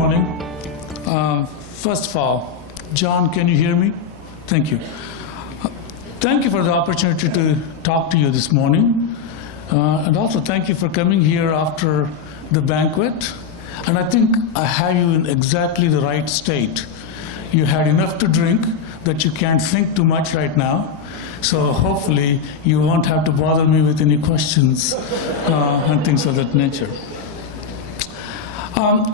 morning. First of all, John, can you hear me? Thank you. Thank you for the opportunity to talk to you this morning. And also thank you for coming here after the banquet. And I think I have you in exactly the right state. You had enough to drink that you can't think too much right now. So hopefully you won't have to bother me with any questions and things of that nature.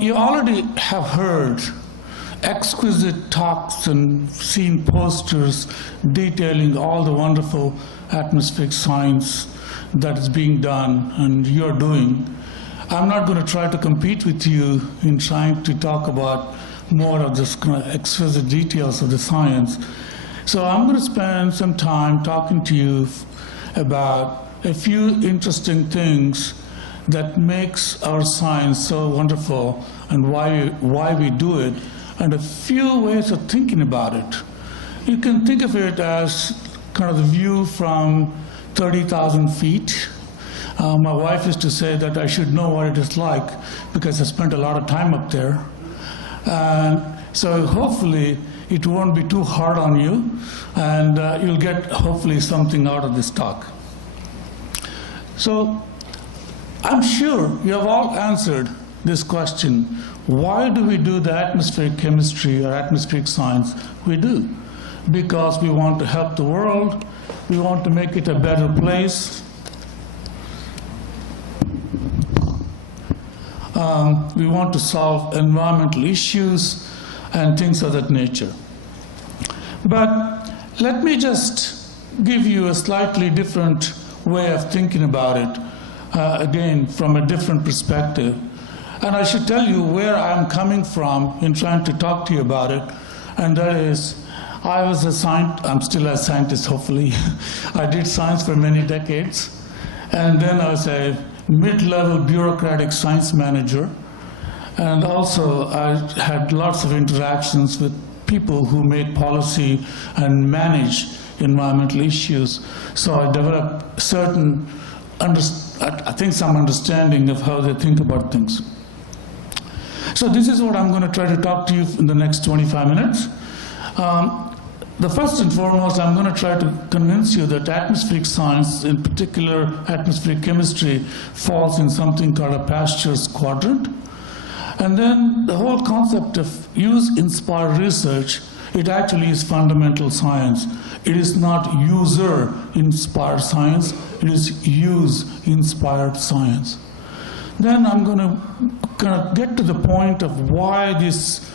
You already have heard exquisite talks and seen posters detailing all the wonderful atmospheric science that is being done and you're doing. I'm not going to try to compete with you in trying to talk about more of this kind of exquisite details of the science. So I'm going to spend some time talking to you about a few interesting things that makes our science so wonderful and why we do it, and a few ways of thinking about it. You can think of it as kind of the view from 30,000 feet. My wife used to say that I should know what it is like because I spent a lot of time up there. And so hopefully it won't be too hard on you, and you'll get hopefully something out of this talk. So I'm sure you have all answered this question. Why do we do the atmospheric chemistry or atmospheric science we do? Because we want to help the world, we want to make it a better place. We want to solve environmental issues and things of that nature. But let me just give you a slightly different way of thinking about it, again, from a different perspective. And I should tell you where I'm coming from in trying to talk to you about it, and that is, I was a scientist, I'm still a scientist, hopefully. I did science for many decades, and then I was a mid-level bureaucratic science manager, and also I had lots of interactions with people who make policy and manage environmental issues. So I developed certain, I think some understanding of how they think about things. So this is what I'm going to try to talk to you in the next 25 minutes. The first and foremost, I'm going to try to convince you that atmospheric science, in particular atmospheric chemistry, falls in something called a Pasteur's quadrant. And then the whole concept of use-inspired research, it actually is fundamental science. It is not user-inspired science, it is use-inspired science. Then I'm going to kind of get to the point of why this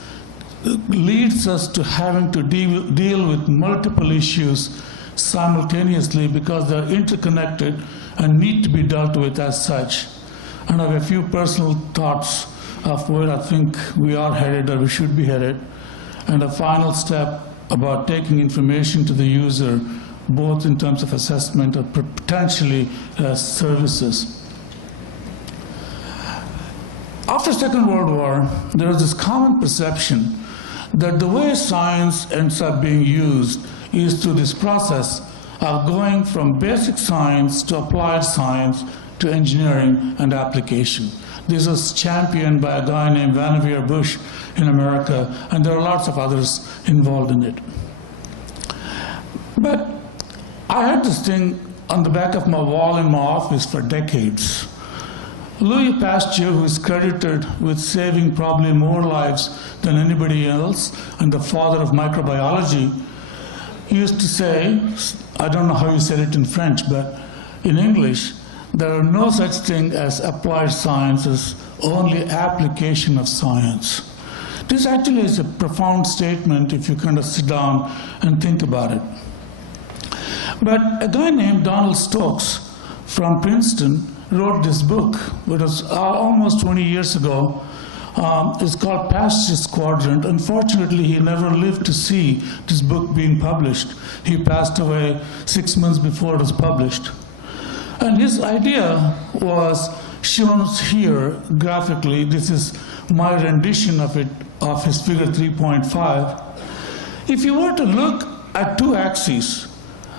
leads us to having to deal with multiple issues simultaneously because they're interconnected and need to be dealt with as such. And I have a few personal thoughts of where I think we are headed or we should be headed, and a final step about taking information to the user, both in terms of assessment or potentially services. After the Second World War, there was this common perception that the way science ends up being used is through this process of going from basic science to applied science to engineering and application. This was championed by a guy named Vannevar Bush in America, and there are lots of others involved in it. But I had this thing on the back of my wall in my office for decades. Louis Pasteur, who is credited with saving probably more lives than anybody else, and the father of microbiology, used to say, I don't know how you said it in French, but in English, there are no such thing as applied sciences, only application of science. This actually is a profound statement if you kind of sit down and think about it. But a guy named Donald Stokes from Princeton wrote this book, it was almost 20 years ago. It's called Pasteur's Quadrant. Unfortunately, he never lived to see this book being published. He passed away 6 months before it was published. And his idea was shown here graphically. This is my rendition of it, of his figure 3.5. If you were to look at two axes,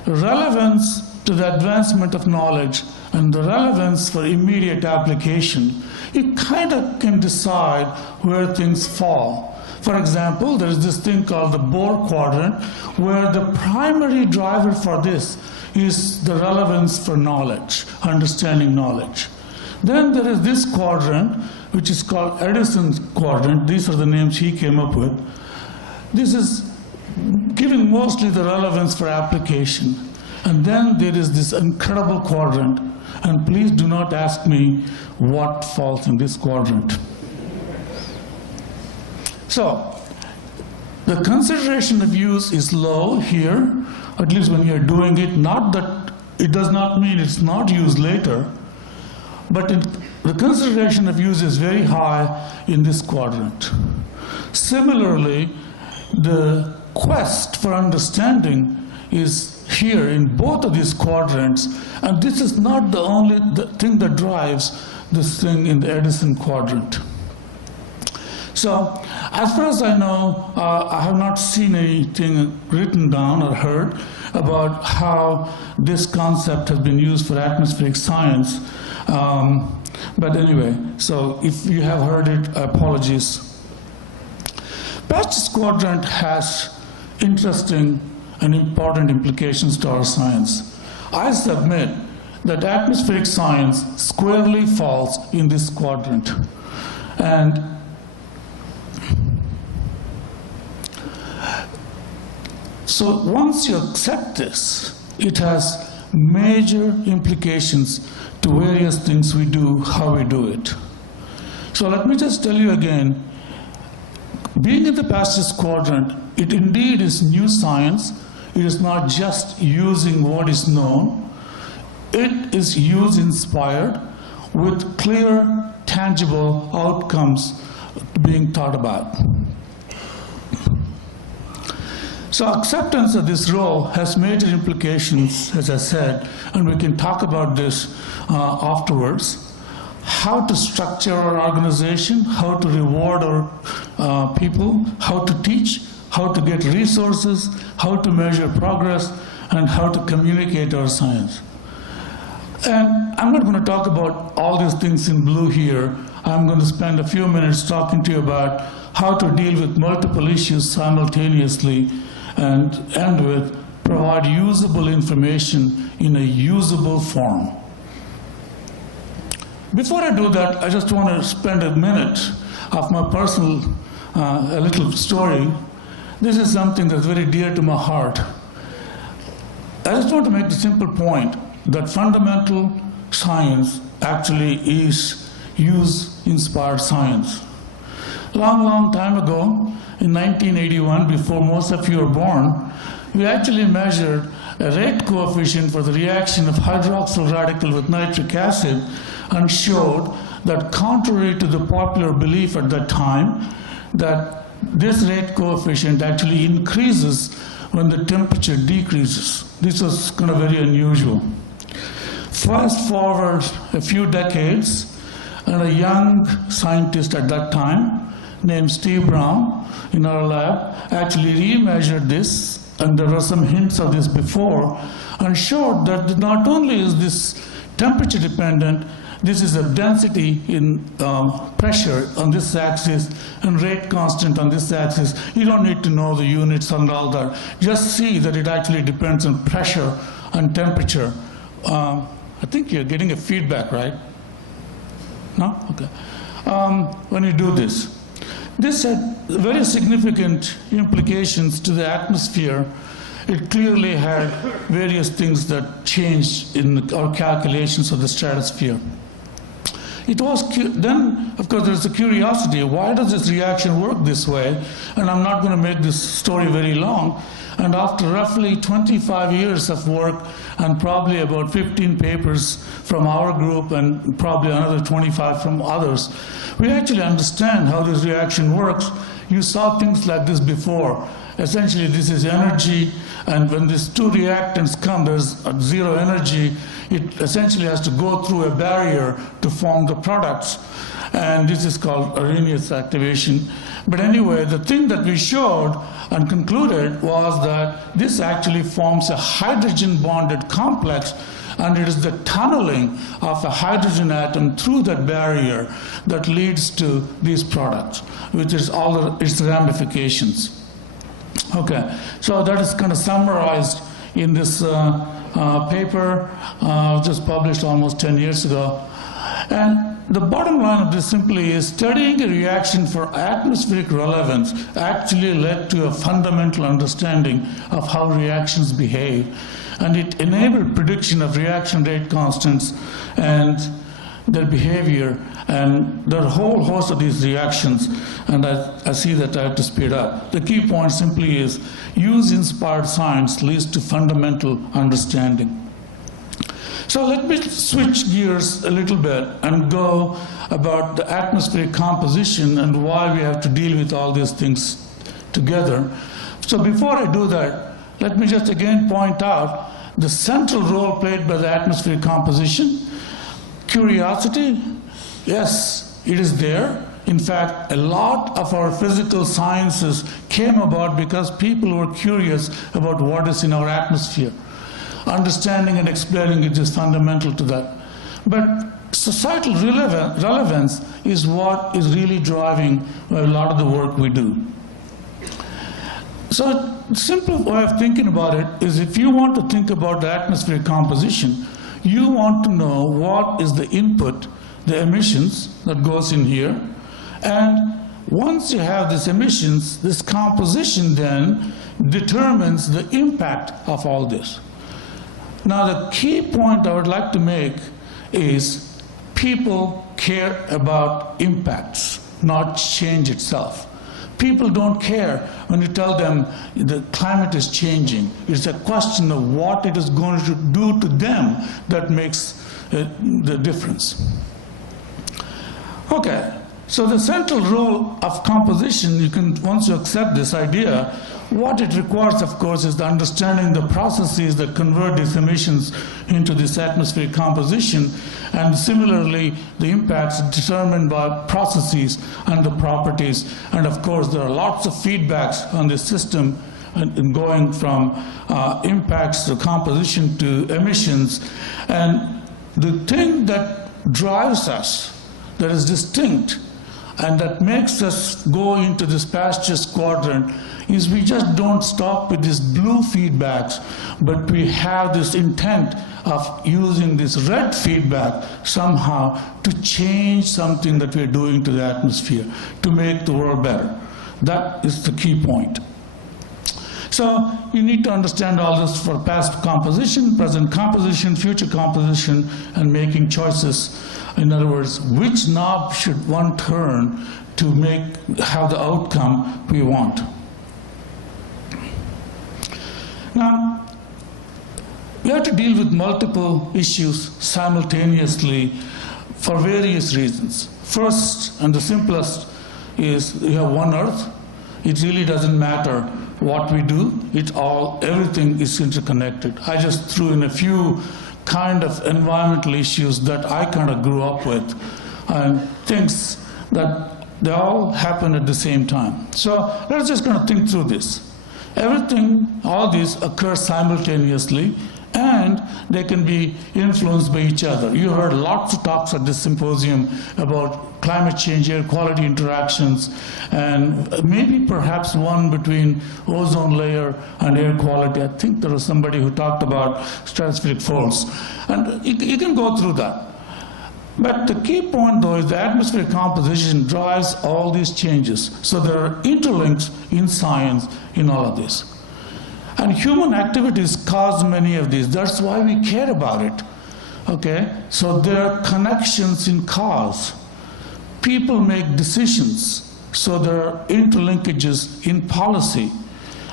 relevance to the advancement of knowledge and the relevance for immediate application, you kind of can decide where things fall. For example, there is this thing called the Bohr quadrant, where the primary driver for this is the relevance for knowledge, understanding knowledge. Then there is this quadrant, which is called Edison's quadrant. These are the names he came up with. This is giving mostly the relevance for application. And then there is this incredible quadrant, and please do not ask me what falls in this quadrant. So, the consideration of use is low here, at least when you're doing it. Not that it does not mean it's not used later, but the consideration of use is very high in this quadrant. Similarly, the quest for understanding is here in both of these quadrants, and this is not the only thing that drives this thing in the Edison quadrant. So, as far as I know, I have not seen anything written down or heard about how this concept has been used for atmospheric science. But anyway, so if you have heard it, apologies. Pasch's quadrant has interesting and important implications to our science. I submit that atmospheric science squarely falls in this quadrant. And so once you accept this, it has major implications to various things we do, how we do it. So let me just tell you again, being in the Pasch's quadrant, it indeed is new science. It is not just using what is known. It is use-inspired with clear, tangible outcomes being thought about. So acceptance of this role has major implications, as I said, and we can talk about this afterwards. How to structure our organization, how to reward our people, how to teach, how to get resources, how to measure progress, and how to communicate our science. And I'm not going to talk about all these things in blue here. I'm going to spend a few minutes talking to you about how to deal with multiple issues simultaneously and end with provide usable information in a usable form. Before I do that, I just want to spend a minute of my personal, a little story. This is something that's very dear to my heart. I just want to make the simple point that fundamental science actually is use-inspired science. Long time ago, in 1981, before most of you were born, we actually measured a rate coefficient for the reaction of hydroxyl radical with nitric acid and showed that, contrary to the popular belief at that time, that this rate coefficient actually increases when the temperature decreases. This was kind of very unusual. Fast forward a few decades, and a young scientist at that time named Steve Brown in our lab actually remeasured this, and there were some hints of this before, and showed that not only is this temperature dependent, this is a density in pressure on this axis and rate constant on this axis. You don't need to know the units and all that. Just see that it actually depends on pressure and temperature. I think you're getting a feedback, right? No? Okay. When you do this. This had very significant implications to the atmosphere. It clearly had various things that changed in our calculations of the stratosphere. It was then, of course, there's a curiosity. Why does this reaction work this way? And I'm not going to make this story very long. And after roughly 25 years of work and probably about 15 papers from our group and probably another 25 from others, we actually understand how this reaction works. You saw things like this before. Essentially, this is energy, and when these two reactants come, there's zero energy. It essentially has to go through a barrier to form the products. and this is called Arrhenius activation. But anyway, the thing that we showed and concluded was that this actually forms a hydrogen-bonded complex, and it is the tunneling of a hydrogen atom through that barrier that leads to these products, which is all its ramifications. Okay, so that is kind of summarized in this paper just published almost 10 years ago. And the bottom line of this simply is studying a reaction for atmospheric relevance actually led to a fundamental understanding of how reactions behave, and it enabled prediction of reaction rate constants and their behavior, and there are a whole host of these reactions, and I see that I have to speed up. The key point simply is use-inspired science leads to fundamental understanding. So let me switch gears a little bit and go about the atmospheric composition and why we have to deal with all these things together. So before I do that, let me just again point out the central role played by the atmospheric composition. Curiosity, yes, it is there. In fact, a lot of our physical sciences came about because people were curious about what is in our atmosphere. Understanding and explaining it is fundamental to that. But societal relevance is what is really driving a lot of the work we do. So the simple way of thinking about it is, if you want to think about the atmospheric composition, you want to know what is the input, the emissions that goes in here. And once you have these emissions, this composition then determines the impact of all this. Now, the key point I would like to make is people care about impacts, not change itself. People don't care when you tell them the climate is changing. It's a question of what it is going to do to them that makes the difference. Okay, so the central role of composition, once you accept this idea, what it requires, of course, is the understanding the processes that convert these emissions into this atmospheric composition, and similarly, the impacts determined by processes and the properties. And of course, there are lots of feedbacks on this system, and going from impacts to composition to emissions. And the thing that drives us, that is distinct, and that makes us go into this pastures quadrant, is we just don't stop with these blue feedbacks, but we have this intent of using this red feedback somehow to change something that we're doing to the atmosphere, to make the world better. That is the key point. So you need to understand all this for past composition, present composition, future composition, and making choices. In other words, which knob should one turn to have the outcome we want? Now, we have to deal with multiple issues simultaneously for various reasons. First, and the simplest, is we have one Earth. It really doesn't matter what we do. Everything is interconnected. I just threw in a few kind of environmental issues that I kind of grew up with, and things that they all happen at the same time. So let's just kind of think through this. Everything, all these occur simultaneously, and they can be influenced by each other. You heard lots of talks at this symposium about climate change, air quality interactions, and maybe perhaps one between ozone layer and air quality. I think there was somebody who talked about stratospheric folds. And you can go through that. But the key point, though, is the atmospheric composition drives all these changes. So there are interlinks in science in all of this. And human activities cause many of these. That's why we care about it. Okay? So there are connections in cause. People make decisions. So there are interlinkages in policy.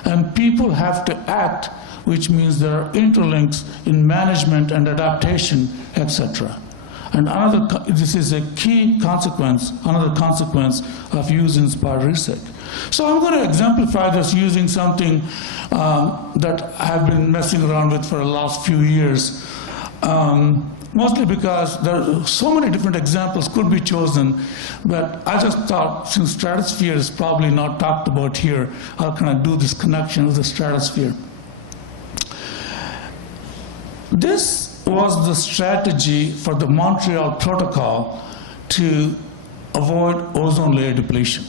And people have to act, which means there are interlinks in management and adaptation, etc. And this is a key consequence, another consequence of use-inspired research. So I'm going to exemplify this using something that I've been messing around with for the last few years. mostly because there are so many different examples could be chosen, but I just thought since stratosphere is probably not talked about here, how can I do this connection with the stratosphere? This was the strategy for the Montreal Protocol to avoid ozone layer depletion.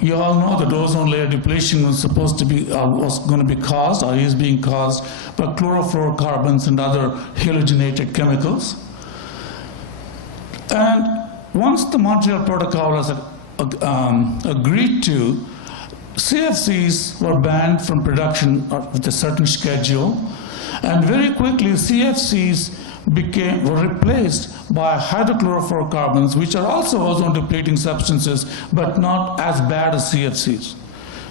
You all know that ozone layer depletion was supposed to be, was going to be caused, or is being caused, by chlorofluorocarbons and other halogenated chemicals. And once the Montreal Protocol was agreed to, CFCs were banned from production with a certain schedule, and very quickly CFCs were replaced by hydrochlorofluorocarbons, which are also ozone-depleting substances, but not as bad as CFCs.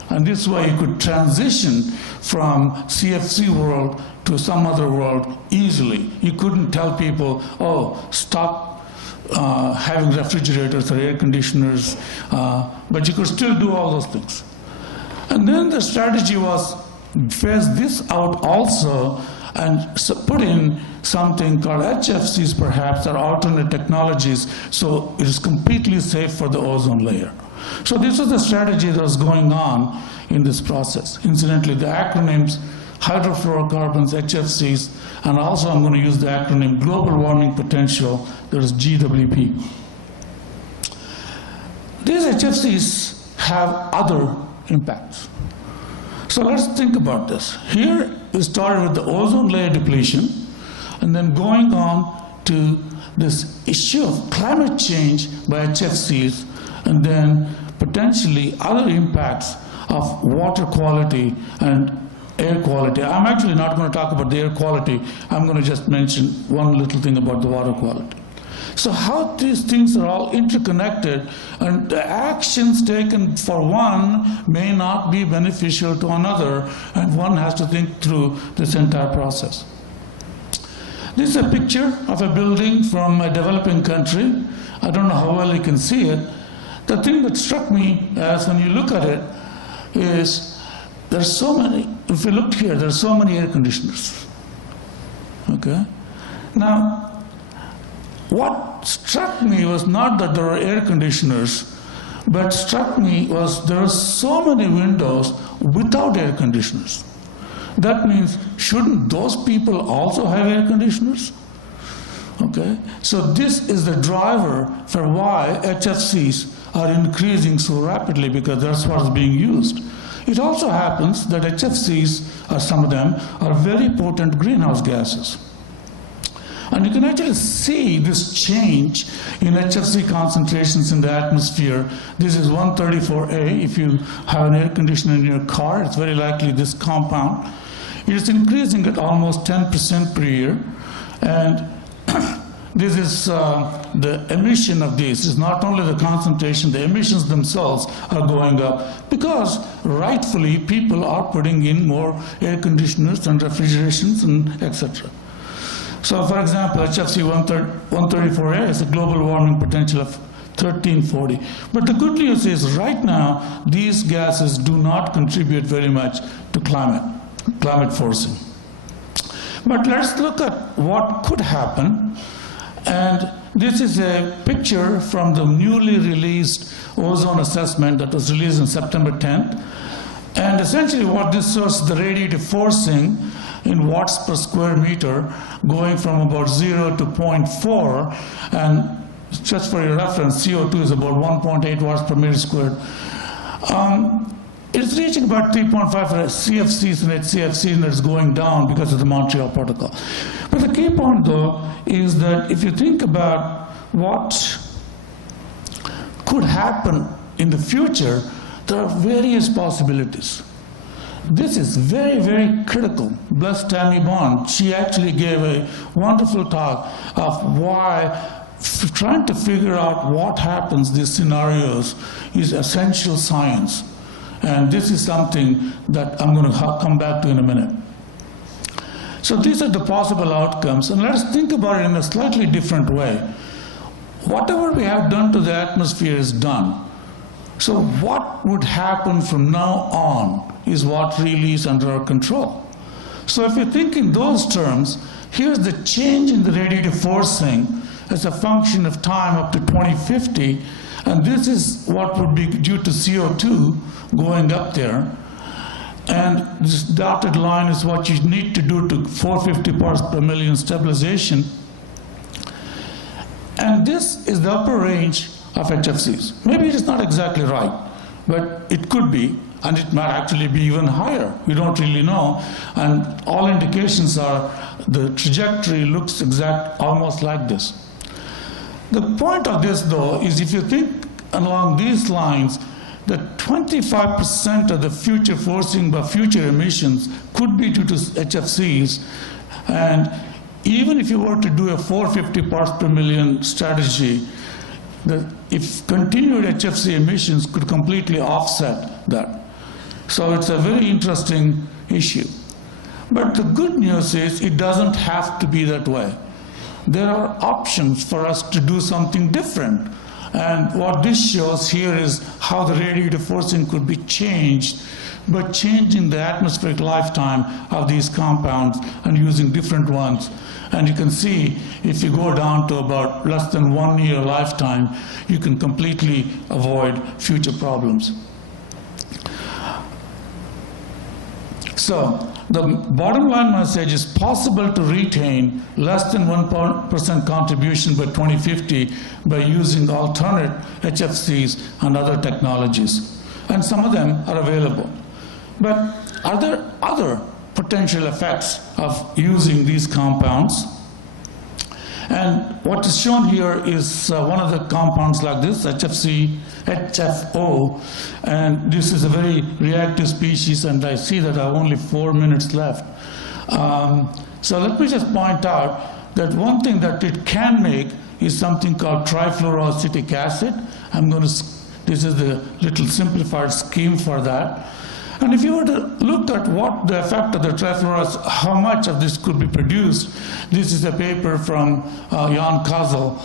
And this way you could transition from CFC world to some other world easily. You couldn't tell people, oh, stop having refrigerators or air conditioners, but you could still do all those things. And then the strategy was phase this out also and put in something called HFCs perhaps, or alternate technologies, so it is completely safe for the ozone layer. So this was the strategy that was going on in this process. Incidentally, the acronyms hydrofluorocarbons, HFCs, and also I'm going to use the acronym global warming potential, that is GWP. These HFCs have other impacts. So let's think about this. Here we started with the ozone layer depletion, and then going on to this issue of climate change by HFCs, and then potentially other impacts of water quality and air quality. I'm actually not going to talk about the air quality. I'm going to just mention one little thing about the water quality. So how these things are all interconnected, and the actions taken for one may not be beneficial to another, and one has to think through this entire process. This is a picture of a building from a developing country. I don't know how well you can see it. The thing that struck me as when you look at it is there's so many, if you look here, there's so many air conditioners. Okay? Now, what struck me was not that there were air conditioners, but struck me was there are so many windows without air conditioners. That means, shouldn't those people also have air conditioners? Okay? So this is the driver for why HFCs are increasing so rapidly, because that's what is being used. It also happens that HFCs, or some of them, are very potent greenhouse gases. And you can actually see this change in HFC concentrations in the atmosphere. This is 134A. If you have an air conditioner in your car, it's very likely this compound. It is increasing at almost 10% per year. And this is the emission of these. It's not only the concentration, the emissions themselves are going up, because rightfully people are putting in more air conditioners and refrigerations and etc. So for example, HFC 134A has a global warming potential of 1340. But the good news is right now, these gases do not contribute very much to climate forcing. But let's look at what could happen. And this is a picture from the newly released ozone assessment that was released on September 10th. And essentially what this shows is the radiative forcing in watts per square meter, going from about 0 to 0.4, and just for your reference, CO2 is about 1.8 watts per meter squared. It's reaching about 3.5 for CFCs and HCFCs, and it's going down because of the Montreal Protocol. But the key point, though, is that if you think about what could happen in the future, there are various possibilities. This is very, very critical. Bless Tammy Bond. She actually gave a wonderful talk of why trying to figure out what happens in these scenarios is essential science. And this is something that I'm going to come back to in a minute. So these are the possible outcomes. And let's think about it in a slightly different way. Whatever we have done to the atmosphere is done. So what would happen from now on is what really is under our control. So if you think in those terms, here's the change in the radiative forcing as a function of time up to 2050, and this is what would be due to CO2 going up there. And this dotted line is what you need to do to 450 parts per million stabilization. And this is the upper range of HFCs. Maybe it is not exactly right, but it could be, and it might actually be even higher. We don't really know, and all indications are the trajectory looks almost like this. The point of this, though, is if you think along these lines, that 25% of the future forcing by future emissions could be due to HFCs, and even if you were to do a 450 parts per million strategy, if continued HFC emissions could completely offset that. So it's a very interesting issue. But the good news is it doesn't have to be that way. There are options for us to do something different. And what this shows here is how the radiative forcing could be changed by changing the atmospheric lifetime of these compounds and using different ones. And you can see if you go down to about less than 1 year lifetime, you can completely avoid future problems. So the bottom line message is possible to retain less than 1% contribution by 2050 by using alternate HFCs and other technologies. And some of them are available. But are there other potential effects of using these compounds? And what is shown here is one of the compounds like this, HFO, and this is a very reactive species, and I see that I have only 4 minutes left. So let me just point out that one thing that it can make is something called trifluoroacetic acid. This is the little simplified scheme for that. And if you were to look at what the effect of the trifluoroacetic, how much of this could be produced, this is a paper from Jan Kazel.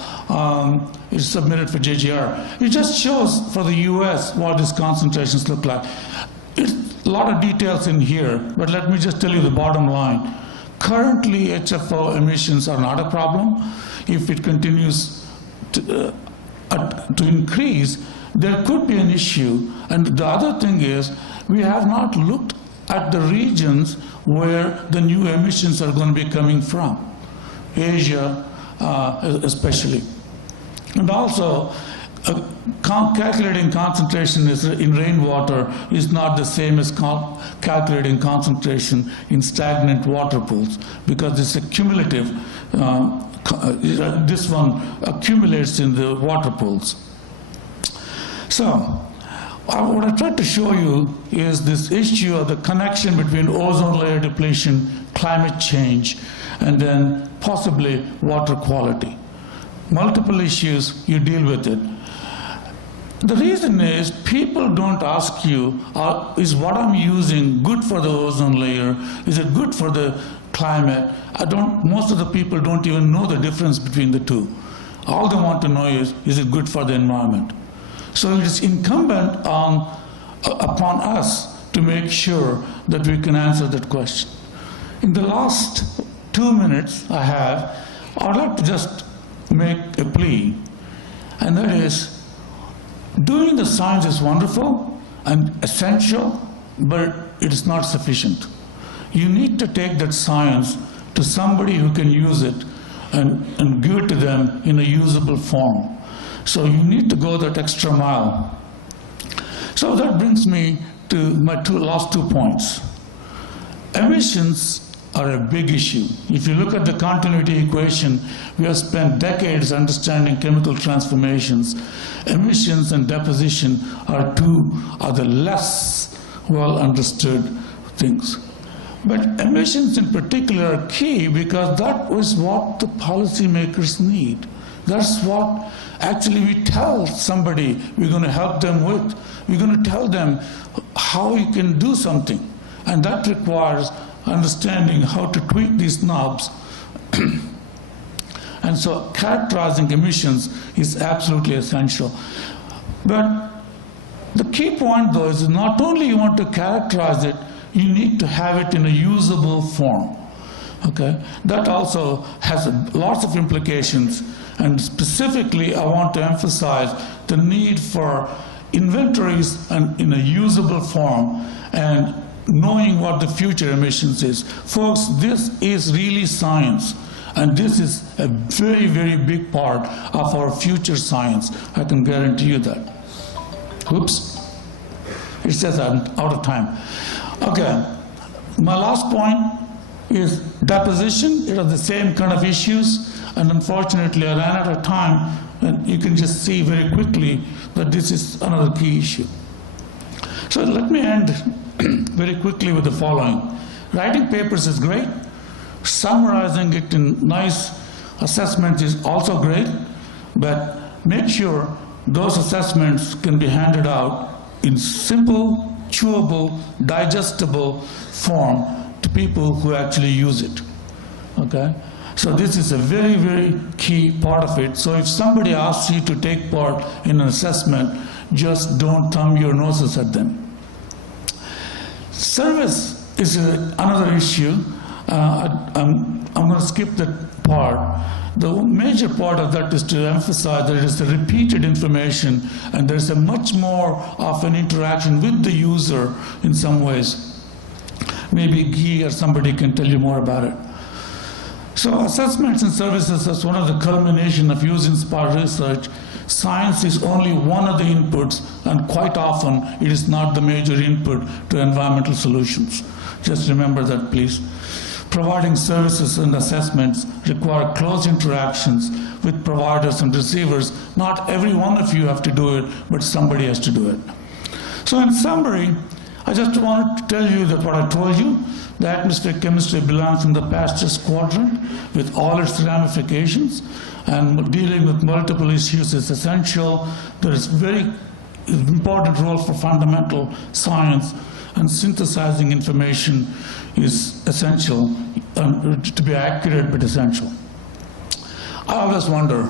It's submitted for JGR. It just shows for the US what these concentrations look like. It's a lot of details in here, but let me just tell you the bottom line. Currently, HFO emissions are not a problem. If it continues to increase, there could be an issue. And the other thing is, we have not looked at the regions where the new emissions are going to be coming from, Asia especially. And also, calculating concentration in rainwater is not the same as calculating concentration in stagnant water pools, because it's a cumulative, this one accumulates in the water pools. So, what I tried to show you is this issue of the connection between ozone layer depletion, climate change, and then possibly water quality. Multiple issues, you deal with it. The reason is people don't ask you, is what I'm using good for the ozone layer? Is it good for the climate? Most of the people don't even know the difference between the two. All they want to know is it good for the environment? So it is incumbent upon us to make sure that we can answer that question. In the last 2 minutes I'd like to just make a plea, and that is, doing the science is wonderful and essential, but it is not sufficient. You need to take that science to somebody who can use it and give it to them in a usable form. So you need to go that extra mile. So that brings me to my last 2 points. Emissions are a big issue. If you look at the continuity equation, we have spent decades understanding chemical transformations. Emissions and deposition are the less well understood things. But emissions in particular are key because that is what the policymakers need. That's what actually we tell somebody we're going to help them with. We're going to tell them how you can do something. And that requires understanding how to tweak these knobs. And so characterizing emissions is absolutely essential. But the key point, though, is not only you want to characterize it, you need to have it in a usable form. Okay? That also has lots of implications, and specifically I want to emphasize the need for inventories and in a usable form and knowing what the future emissions is. Folks, this is really science, and this is a very, very big part of our future science. I can guarantee you that. Oops. It says I'm out of time. Okay, my last point is deposition. It has the same kind of issues, and unfortunately I ran out of time, and you can just see very quickly that this is another key issue. So let me end very quickly with the following. Writing papers is great. Summarizing it in nice assessments is also great, but make sure those assessments can be handed out in simple, chewable, digestible form to people who actually use it. Okay? So this is a very, very key part of it. So if somebody asks you to take part in an assessment, just don't thumb your noses at them. Service is another issue. I'm going to skip that part. The major part of that is to emphasize that it is the repeated information, and there's a much more of an interaction with the user in some ways. Maybe Guy or somebody can tell you more about it. So assessments and services is one of the culmination of user-inspired research. Science is only one of the inputs, and quite often it is not the major input to environmental solutions. Just remember that, please. Providing services and assessments require close interactions with providers and receivers. Not every one of you have to do it, but somebody has to do it. So in summary, I just wanted to tell you that what I told you, the atmospheric chemistry belongs in the Pastures quadrant with all its ramifications, and dealing with multiple issues is essential. There is very important role for fundamental science, and synthesizing information is essential, to be accurate but essential. I always wonder,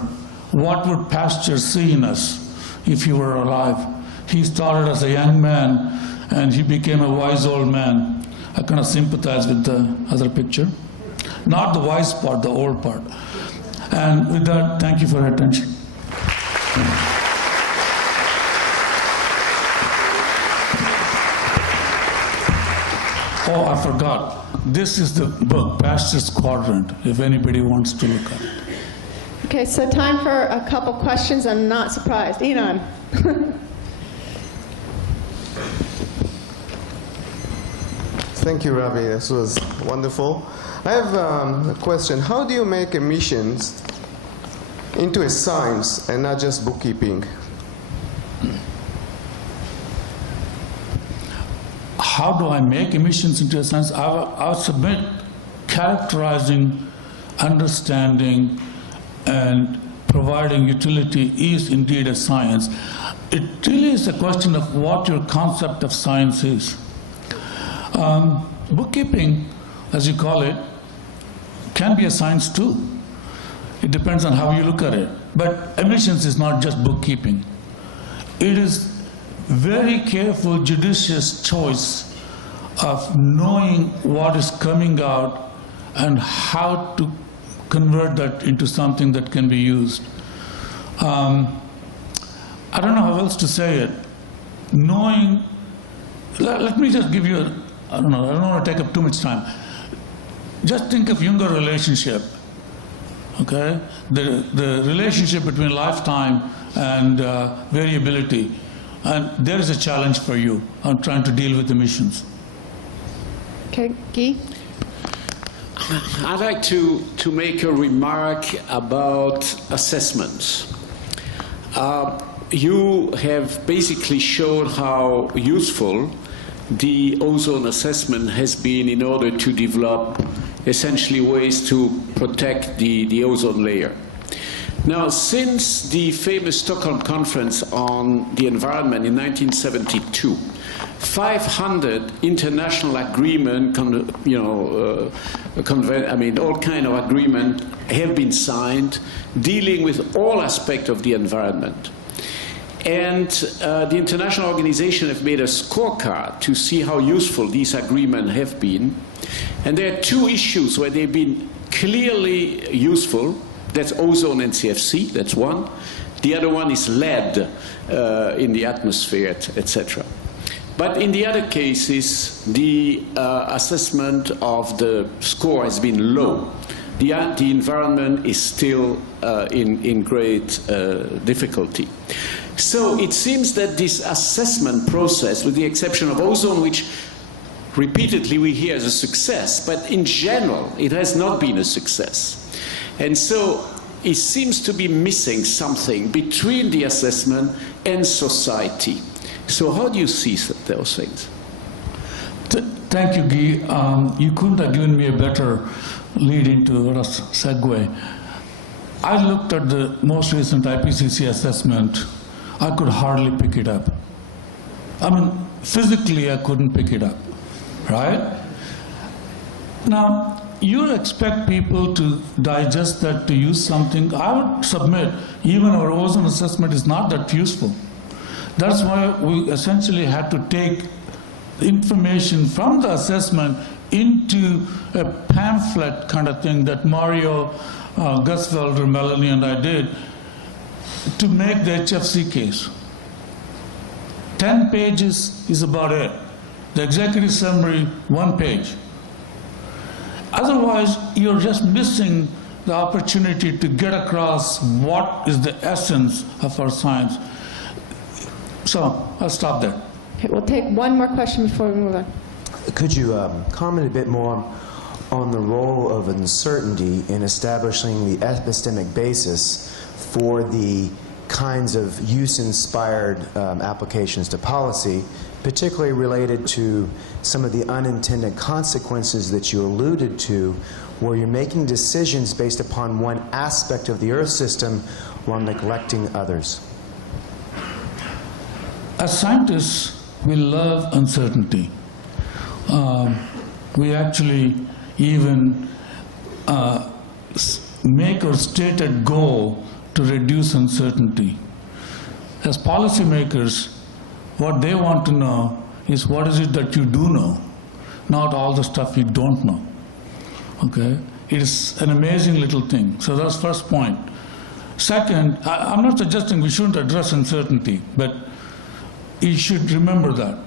what would Pasteur see in us if he were alive? He started as a young man and he became a wise old man. I kind of sympathize with the other picture. Not the wise part, the old part. And with that, thank you for your attention. Oh, I forgot. This is the book, Pasteur's Quadrant, if anybody wants to look at it. Okay, so time for a couple questions. I'm not surprised. Enon. Thank you, Ravi. This was wonderful. I have a question. How do you make emissions into a science and not just bookkeeping? How do I make emissions into a science? I would submit characterizing, understanding, and providing utility is indeed a science. It really is a question of what your concept of science is. Bookkeeping, as you call it, can be a science too. It depends on how you look at it. But emissions is not just bookkeeping. It is very careful, judicious choice of knowing what is coming out and how to convert that into something that can be used. I don't know how else to say it. Knowing, let me just give you I don't want to take up too much time. Just think of Junger relationship, okay? The relationship between lifetime and variability. And there is a challenge for you on trying to deal with emissions. Okay, Guy? I'd like to make a remark about assessments. You have basically shown how useful the ozone assessment has been in order to develop essentially ways to protect the ozone layer. Now, since the famous Stockholm Conference on the Environment in 1972, 500 international agreement, all kind of agreement have been signed dealing with all aspects of the environment. And the international organization have made a scorecard to see how useful these agreements have been. And there are two issues where they've been clearly useful. That's ozone and CFC, that's one. The other one is lead in the atmosphere, etc. But in the other cases, the assessment of the score has been low. The environment is still in great difficulty. So it seems that this assessment process, with the exception of ozone, which repeatedly we hear as a success, but in general it has not been a success. And so it seems to be missing something between the assessment and society. So how do you see those things? Thank you, Guy. You couldn't have given me a better lead into a segue. I looked at the most recent IPCC assessment. I could hardly pick it up. I mean, physically I couldn't pick it up, right? Now, you expect people to digest that, to use something. I would submit even our ozone assessment is not that useful. That's why we essentially had to take information from the assessment into a pamphlet kind of thing that Mario Gusfelder, Melanie, and I did to make the HFC case. 10 pages is about it. The executive summary, 1 page. Otherwise, you're just missing the opportunity to get across what is the essence of our science. So I'll stop there. Okay, we'll take one more question before we move on. Could you comment a bit more on the role of uncertainty in establishing the epistemic basis for the kinds of use-inspired applications to policy, particularly related to some of the unintended consequences that you alluded to, where you're making decisions based upon one aspect of the Earth system while neglecting others? As scientists, we love uncertainty. We actually even make our stated goal to reduce uncertainty. As policymakers, what they want to know is what is it that you do know, not all the stuff you don't know. Okay? It is an amazing little thing. So that's first point. Second, I'm not suggesting we shouldn't address uncertainty, but you should remember that.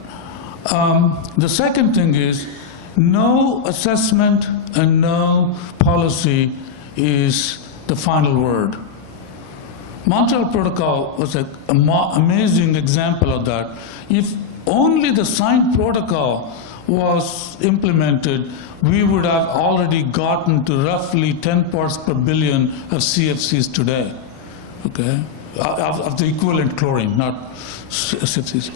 The second thing is, no assessment and no policy is the final word. Montreal Protocol was an amazing example of that. If only the signed protocol was implemented, we would have already gotten to roughly 10 parts per billion of CFCs today, okay? Of the equivalent chlorine, not CFCs.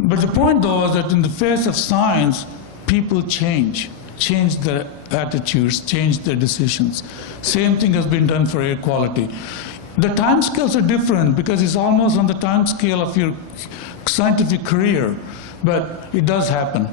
But the point, though, is that in the face of science, people change their attitudes, change their decisions. Same thing has been done for air quality. The time scales are different because it's almost on the time scale of your scientific career, but it does happen.